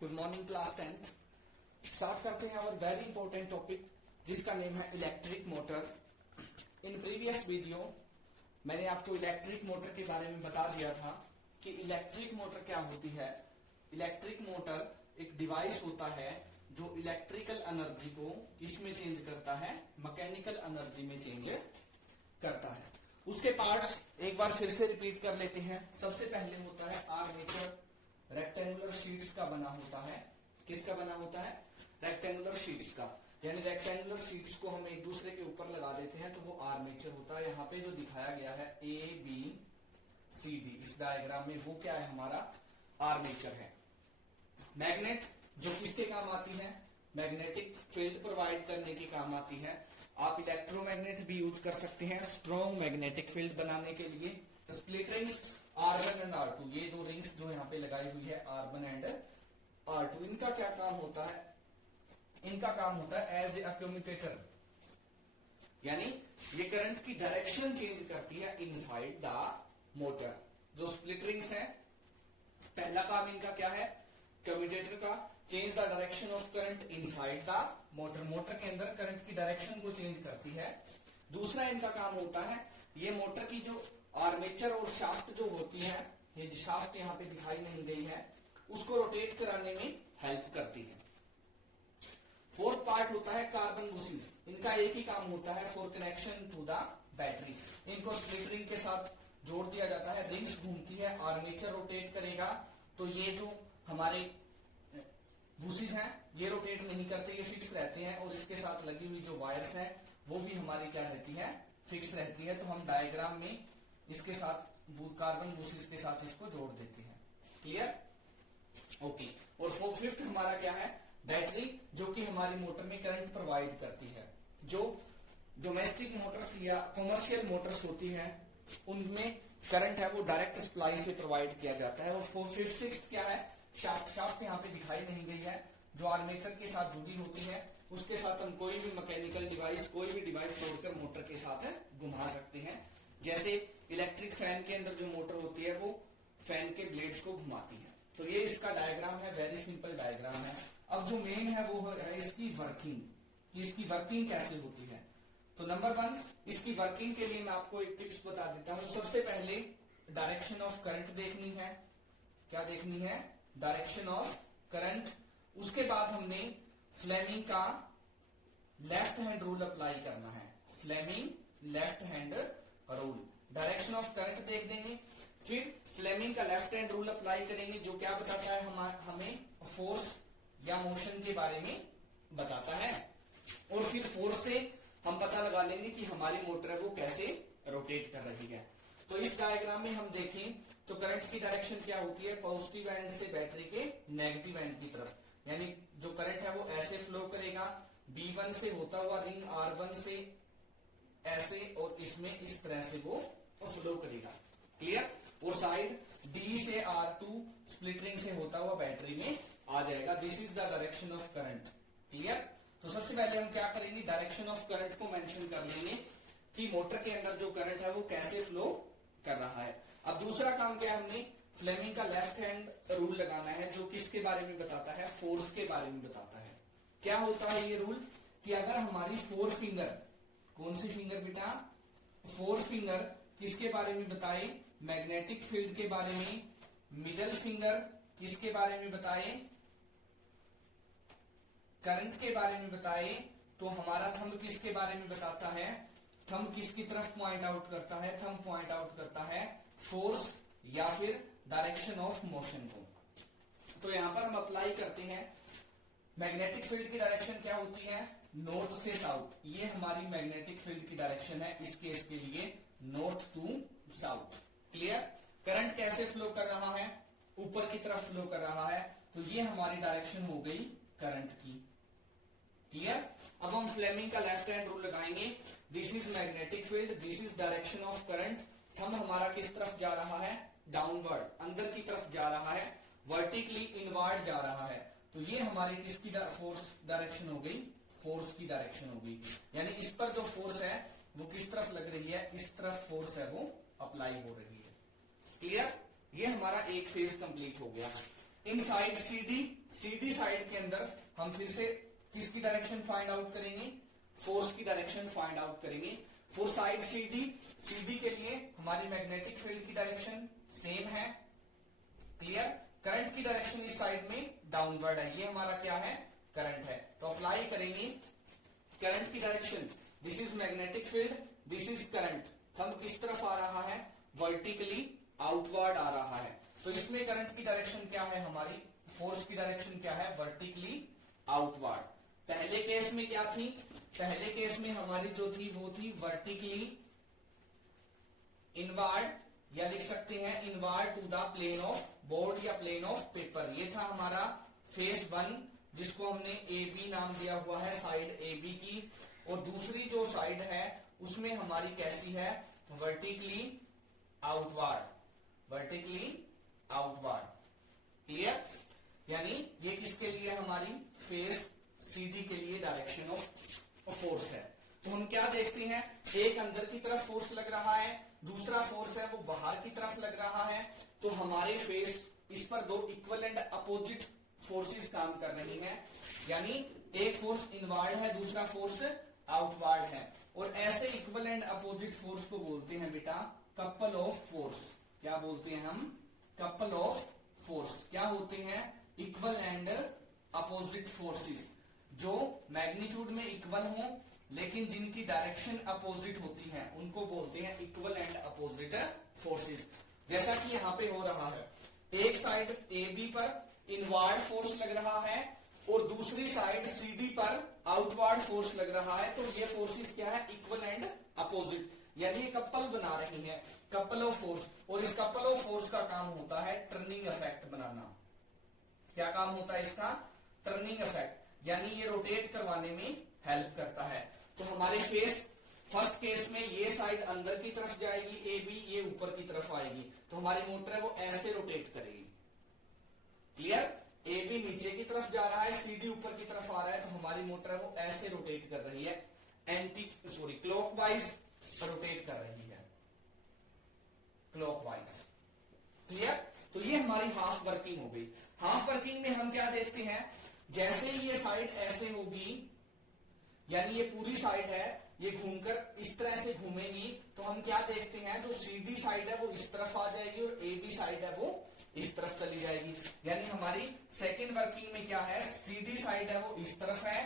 Good morning class 10। Start करते हैं और वेरी इंपॉर्टेंट टॉपिक जिसका नेम है electric motor. In previous video मैंने आपको इलेक्ट्रिक मोटर के बारे में बता दिया था कि इलेक्ट्रिक मोटर क्या होती है। इलेक्ट्रिक मोटर एक डिवाइस होता है जो इलेक्ट्रिकल एनर्जी को इसमें चेंज करता है, मैकेनिकल एनर्जी में चेंज करता है। उसके पार्ट्स एक बार फिर से रिपीट कर लेते हैं। सबसे पहले होता है आर्मेचर, रेक्टेंगुलर शीट्स का बना होता है। किसका बना होता है? रेक्टेंगुलर शीट्स का। यानी रेक्टेंगुलर शीट्स को हम एक दूसरे के ऊपर लगा देते हैं तो वो आर्मेचर होता है। यहाँ पे जो दिखाया गया है ABCD इस डायग्राम में, वो क्या है? हमारा आर्मेचर है। मैग्नेट जो किसके काम आती है? मैग्नेटिक फील्ड प्रोवाइड करने के काम आती है। आप इलेक्ट्रोमैग्नेट भी यूज कर सकते हैं स्ट्रॉन्ग मैग्नेटिक फील्ड बनाने के लिए। Split rings R1 and R2, ये दो रिंग्स जो यहाँ पे लगाई हुई है R1 एंड R2, इनका क्या काम होता है? इनका काम होता है एज ए कम्यूटेटर, यानी ये करंट की डायरेक्शन चेंज करती है इनसाइड द मोटर। जो स्प्लिट रिंग्स है, पहला काम इनका क्या है? कम्यूटेटर का, change the direction of current inside the motor. Motor के अंदर करंट की डायरेक्शन को चेंज करती है। दूसरा इनका काम होता है, ये मोटर की जो आर्मेचर और शाफ्ट जो होती है, ये शाफ्ट यहाँ पे दिखाई नहीं गई है, उसको रोटेट कराने में हेल्प करती है। फोर्थ पार्ट होता है कार्बन बुशीज। इनका एक ही काम होता है, for connection to the battery. इनको स्प्लिट रिंग के साथ जोड़ दिया जाता है। रिंग्स घूमती है, आर्मेचर रोटेट करेगा तो ये जो हमारे बुशीज हैं ये रोटेट नहीं करते, ये फिक्स रहते हैं। और इसके साथ लगी हुई जो वायर्स हैं वो भी हमारी क्या रहती है? फिक्स रहती है। तो हम डायग्राम में इसके साथ कार्बन बुशीज के साथ इसको जोड़ देते हैं। क्लियर? ओके। और फिफ्थ हमारा क्या है? बैटरी, जो कि हमारी मोटर में करंट प्रोवाइड करती है। जो डोमेस्टिक मोटर्स या कमर्शियल मोटर्स होती हैं उनमें करंट है वो डायरेक्ट सप्लाई से प्रोवाइड किया जाता है। और फिफ्थ सिक्स्थ क्या है? शाफ्ट। शाफ्ट यहाँ पे दिखाई नहीं गई है, जो आर्मेचर के साथ जुड़ी होती है। उसके साथ हम कोई भी मैकेनिकल डिवाइस, कोई भी डिवाइस जोड़कर मोटर के साथ घुमा सकते हैं। जैसे इलेक्ट्रिक फैन के अंदर जो मोटर होती है वो फैन के ब्लेड्स को घुमाती है। तो ये इसका डायग्राम है, वेरी सिंपल डायग्राम है। अब जो मेन है वो है इसकी वर्किंग, कि इसकी वर्किंग कैसे होती है। तो नंबर 1, इसकी वर्किंग के लिए मैं आपको एक टिप्स बता देता हूं। सबसे पहले डायरेक्शन ऑफ करंट देखनी है। क्या देखनी है? Direction of current. उसके बाद हमने फ्लेमिंग का लेफ्ट हैंड रूल अप्लाई करना है। Fleming left hand rule. Direction of current देख देंगे, फिर फ्लेमिंग का लेफ्ट हैंड रूल अप्लाई करेंगे, जो क्या बताता है? हमें फोर्स या मोशन के बारे में बताता है। और फिर फोर्स से हम पता लगा लेंगे कि हमारी मोटर है वो कैसे रोटेट कर रही है। तो इस डायग्राम में हम देखें तो करंट की डायरेक्शन क्या होती है? पॉजिटिव एंड से बैटरी के नेगेटिव एंड की तरफ। यानी जो करंट है वो ऐसे फ्लो करेगा, B1 से होता हुआ रिंग R1 से ऐसे, और इसमें इस तरह से वो फ्लो करेगा। क्लियर? और साइड D से R2 स्प्लिट रिंग से होता हुआ बैटरी में आ जाएगा। This is the direction of current. Clear? तो सबसे पहले हम क्या करेंगे? डायरेक्शन ऑफ करंट को मेंशन कर लेंगे कि मोटर के अंदर जो करंट है वो कैसे फ्लो कर रहा है। अब दूसरा काम क्या है? हमने फ्लेमिंग का लेफ्ट हैंड रूल लगाना है, जो किसके बारे में बताता है? फोर्स के बारे में बताता है। क्या होता है ये रूल? कि अगर हमारी 4 फिंगर, कौन सी फिंगर बेटा? 4 फिंगर किसके बारे में बताए? मैग्नेटिक फील्ड के बारे में। मिडल फिंगर किसके बारे में बताए? करंट के बारे में बताए। तो हमारा थंब किसके बारे में बताता है? थंब किसकी तरफ पॉइंट आउट करता है? थंब पॉइंट आउट करता है फोर्स या फिर डायरेक्शन ऑफ मोशन को। तो यहां पर हम अप्लाई करते हैं। मैग्नेटिक फील्ड की डायरेक्शन क्या होती है? नॉर्थ से साउथ। ये हमारी मैग्नेटिक फील्ड की डायरेक्शन है इस केस के लिए, north to south. Clear? Current कैसे फ्लो कर रहा है? ऊपर की तरफ फ्लो कर रहा है। तो ये हमारी डायरेक्शन हो गई करंट की। क्लियर? अब हम फ्लेमिंग का लेफ्ट हैंड रूल लगाएंगे। This is magnetic field, this is direction of current. Thumb हमारा किस तरफ जा रहा है? डाउनवर्ड, अंदर की तरफ जा रहा है। वर्टिकली इनवर्ड जा रहा है। तो ये हमारी किसकी फोर्स डायरेक्शन हो गई? फोर्स की डायरेक्शन हो गई। यानी इस पर जो फोर्स है वो किस तरफ लग रही है? इस तरफ फोर्स है वो अप्लाई हो रही है। क्लियर? ये हमारा एक फेज कंप्लीट हो गया। इन साइड सीडी साइड के अंदर हम फिर से किसकी डायरेक्शन फाइंड आउट करेंगे, फोर्स की डायरेक्शन फाइंड आउट करेंगे। फॉर साइड सीडी के लिए हमारी मैग्नेटिक फील्ड की डायरेक्शन सेम है, क्लियर। करंट की डायरेक्शन इस साइड में डाउनवर्ड है, ये हमारा क्या है, करंट है। तो अप्लाई करेंगे करंट की direction, this is magnetic field, this is current. Thumb किस तरफ आ रहा है, वर्टिकली आउटवर्ड आ रहा है। तो इसमें करंट की डायरेक्शन क्या है हमारी, फोर्स की डायरेक्शन क्या है, वर्टिकली आउटवर्ड। पहले केस में क्या थी, पहले केस में हमारी जो थी वो थी वर्टिकली इनवर्ड, या लिख सकते हैं inward to the plane of board या प्लेन ऑफ पेपर। ये था हमारा फेस 1, जिसको हमने ए बी नाम दिया हुआ है, साइड ए बी की। और दूसरी जो साइड है उसमें हमारी कैसी है, vertically outward, vertically outward, clear. यानी ये किसके लिए हमारी फेस सीडी के लिए डायरेक्शन ऑफ फोर्स है। तो हम क्या देखते हैं, एक अंदर की तरफ फोर्स लग रहा है, दूसरा फोर्स है वो बाहर की तरफ लग रहा है। तो हमारे फेस इस पर दो इक्वल एंड अपोजिट फोर्सेस काम कर रही हैं, यानी एक फोर्स इनवर्ड है, दूसरा फोर्स आउटवर्ड है। और ऐसे इक्वल एंड अपोजिट फोर्स को बोलते हैं बेटा कपल ऑफ फोर्स। क्या बोलते हैं हम, कपल ऑफ फोर्स। क्या होते हैं, इक्वल एंड अपोजिट फोर्सेस, जो मैग्नीट्यूड में इक्वल हों लेकिन जिनकी डायरेक्शन अपोजिट होती है, उनको बोलते हैं इक्वल एंड अपोजिट फोर्सेस। जैसा कि यहां पे हो रहा है, एक साइड ए बी पर इनवर्ड फोर्स लग रहा है और दूसरी साइड सीडी पर आउटवर्ड फोर्स लग रहा है। तो ये फोर्सेस क्या है, इक्वल एंड अपोजिट, यानी ये कपल बना रही है, कपल ऑफ फोर्स। और इस कपल ऑफ फोर्स का काम होता है टर्निंग इफेक्ट बनाना। क्या काम होता है इसका, टर्निंग इफेक्ट, यानी ये रोटेट करवाने में हेल्प करता है। तो हमारे फेस फर्स्ट केस में ये साइड अंदर की तरफ जाएगी ए बी, ये ऊपर की तरफ आएगी, तो हमारी मोटर है वो ऐसे रोटेट करेगी, क्लियर। ए बी नीचे की तरफ जा रहा है, सीडी ऊपर की तरफ आ रहा है, तो हमारी मोटर है वो ऐसे रोटेट कर रही है, क्लॉकवाइज रोटेट कर रही है, क्लॉकवाइज, क्लियर। तो ये हमारी हाफ वर्किंग हो गई। हाफ वर्किंग में हम क्या देखते हैं, जैसे ही ये साइड ऐसे होगी, यानी ये पूरी साइड है, ये घूमकर इस तरह से घूमेगी, तो हम क्या देखते हैं, जो सीडी साइड है वो इस तरफ आ जाएगी और ए बी साइड है वो इस तरफ चली जाएगी। यानी हमारी सेकेंड वर्किंग में क्या है, सीडी साइड है वो इस तरफ है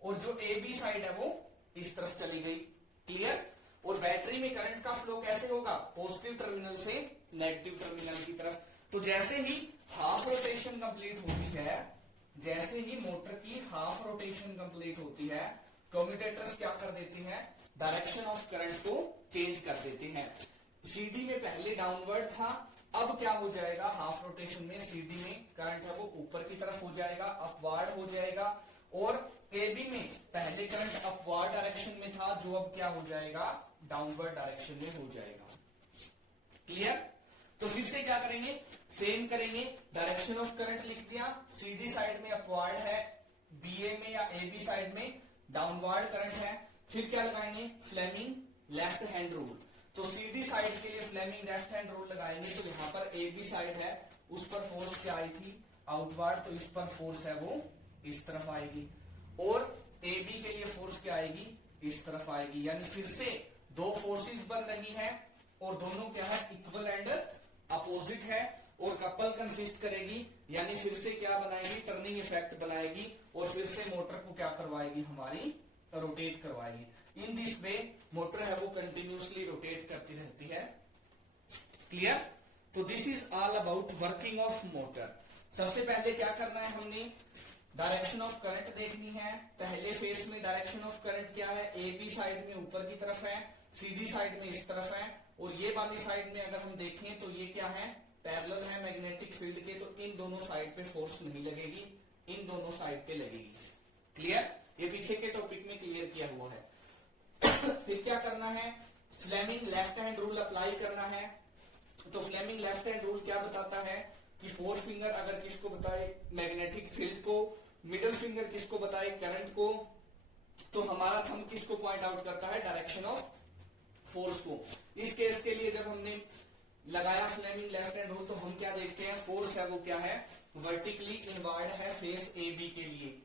और जो ए बी साइड है वो इस तरफ चली गई, क्लियर। और बैटरी में करंट का फ्लो कैसे होगा, पॉजिटिव टर्मिनल से नेगेटिव टर्मिनल की तरफ। तो जैसे ही हाफ रोटेशन कंप्लीट होती है, जैसे ही मोटर की हाफ रोटेशन कंप्लीट होती है, कम्यूटेटर्स क्या कर देते हैं, डायरेक्शन ऑफ करंट को चेंज कर देते हैं। सीडी में पहले डाउनवर्ड था, अब क्या हो जाएगा, हाफ रोटेशन में सीडी में करंट है वो ऊपर की तरफ हो जाएगा, अपवार्ड हो जाएगा। और एबी में पहले करंट अपवार्ड डायरेक्शन में था, जो अब क्या हो जाएगा, डाउनवर्ड डायरेक्शन में हो जाएगा, क्लियर। तो फिर से क्या करेंगे, सेम करेंगे, डायरेक्शन ऑफ करंट लिख दिया, सीडी साइड में अपवार्ड है, बीए में या एबी साइड में डाउनवर्ड करंट है। फिर क्या लगाएंगे, फ्लेमिंग लेफ्ट हैंड रूल। तो सीडी साइड के लिए फ्लेमिंग लेफ्ट हैंड रूल लगाएंगे, तो यहाँ पर एबी साइड है, उस पर फोर्स क्या आई थी, आउटवर्ड, तो इस पर फोर्स है वो इस तरफ आएगी। और एबी के लिए फोर्स क्या आएगी, इस तरफ आएगी। यानी फिर से दो फोर्सेस बन रही हैं और दोनों क्या है, इक्वल एंड अपोजिट है और कपल कंसिस्ट करेगी, यानी फिर से क्या बनाएगी, टर्निंग इफेक्ट बनाएगी और फिर से मोटर को क्या करवाएगी, हमारी रोटेट करवाएगी। इन दिस वे मोटर है वो कंटिन्यूसली रोटेट करती रहती है, क्लियर। तो this is all about working of motor. सबसे पहले क्या करना है, हमने डायरेक्शन ऑफ करंट देखनी है। पहले फेज में डायरेक्शन ऑफ करंट क्या है, ए बी साइड में ऊपर की तरफ है, सीडी साइड में इस तरफ है, और ये वाली साइड में अगर हम देखें तो ये क्या है, पैरेलल है मैग्नेटिक फील्ड के, तो इन दोनों साइड पे फोर्स नहीं लगेगी, इन दोनों साइड पे लगेगी, क्लियर। ये पीछे के टॉपिक में क्लियर किया हुआ है। फिर क्या करना है, Fleming left hand rule apply करना है। तो फ्लेमिंग लेफ्ट हैंड रूल क्या बताता है कि फोर फिंगर अगर किसको बताए, मैग्नेटिक फील्ड को, मिडिल फिंगर किसको बताए, करंट को, तो हमारा थंब किसको पॉइंट आउट करता है, डायरेक्शन ऑफ फोर्स को। इस केस के लिए जब हमने लगाया फ्लेमिंग लेफ्ट हैंड रूल, तो हम क्या देखते हैं, फोर्स है वो क्या है, वर्टिकली इनवर्ड है फेस ए बी के लिए।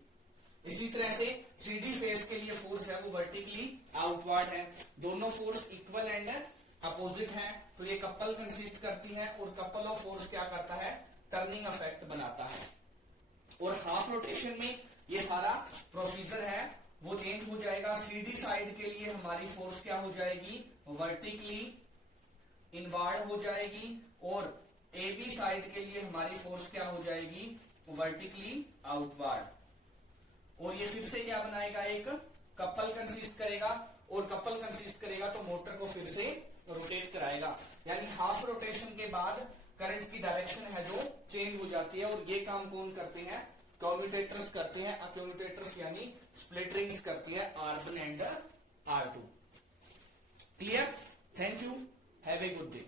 इसी तरह से 3D फेस के लिए फोर्स है वो वर्टिकली आउटवर्ड है। दोनों फोर्स इक्वल एंड अपोजिट हैं, तो ये कपल कंसिस्ट करती हैं, और कपल ऑफ फोर्स क्या करता है, टर्निंग इफेक्ट बनाता है। और हाफ रोटेशन में ये सारा प्रोसीजर है वो चेंज हो जाएगा। CD साइड के लिए हमारी फोर्स क्या हो जाएगी, वर्टिकली इनवर्ड हो जाएगी, और AB साइड के लिए हमारी फोर्स क्या हो जाएगी, वर्टिकली आउटवर्ड। और ये फिर से क्या बनाएगा, एक कपल कंसिस्ट करेगा, और कपल कंसिस्ट करेगा तो मोटर को फिर से रोटेट कराएगा। यानी हाफ रोटेशन के बाद करंट की डायरेक्शन है जो चेंज हो जाती है। और ये काम कौन करते हैं, कम्यूटेटर्स करते हैं। कम्यूटेटर्स यानी स्प्लिट रिंग्स करती है R1 and R2। Clear? Thank you, have a good day.